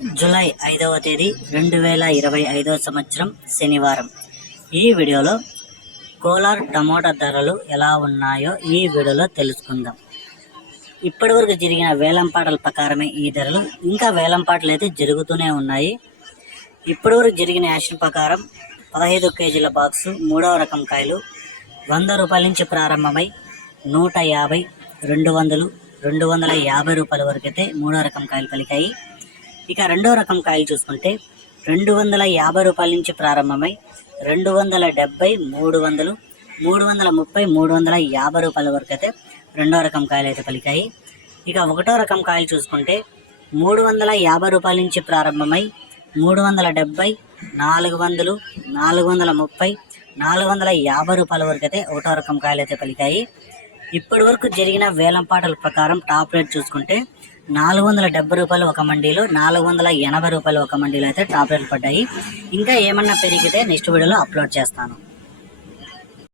July 5వ తేదీ 2025 సంవత్సరం శనివారం. ఈ వీడియోలో కోలార్ టమోటా ధరలు ఎలా ఉన్నాయో ఈ వీడియోలో తెలుసుకుందాం. ఇప్పటివరకు జరిగిన వేలంపాటల ప్రకారమే ఈ ధరలు, ఇంకా వేలంపాటలు అయితే జరుగుతూనే ఉన్నాయి. ఇప్పటివరకు జరిగిన యాక్షన్ ప్రకారం 15 కేజీల బాక్సు 3వ రకం కాయలు 100 రూపాయల నుంచి ప్రారంభమై 150, 200, 250 రూపాయల వరకు అయితే 3వ రకం కాయలు పలికాయి. ఇక 2వ రకం కాయలు చూసుకుంటే 250 రూపాయల నుంచి ప్రారంభమై 270, 300, 330, 350 రూపాయల వరకు అయితే 2వ రకం కాయలు అయితే పలికాయి. ఇక 1వ రకం కాయలు చూసుకుంటే 350 రూపాయల నుంచి ప్రారంభమై 370, 400, 430, 450 రూపాయల వరకు అయితే 1వ రకం కాయలు అయితే పలికాయి. ఇప్పటి వరకు జరిగిన వేలంపాటల ప్రకారం టాప్ రేట్ చూసుకుంటే 470 రూపాయలు ఒక మండీలో, 480 రూపాయలు ఒక మండీలో అయితే టాప్ రేట్లు పడ్డాయి. ఇంకా ఏమన్నా పెరిగితే నెక్స్ట్ వీడియోలో అప్లోడ్ చేస్తాను.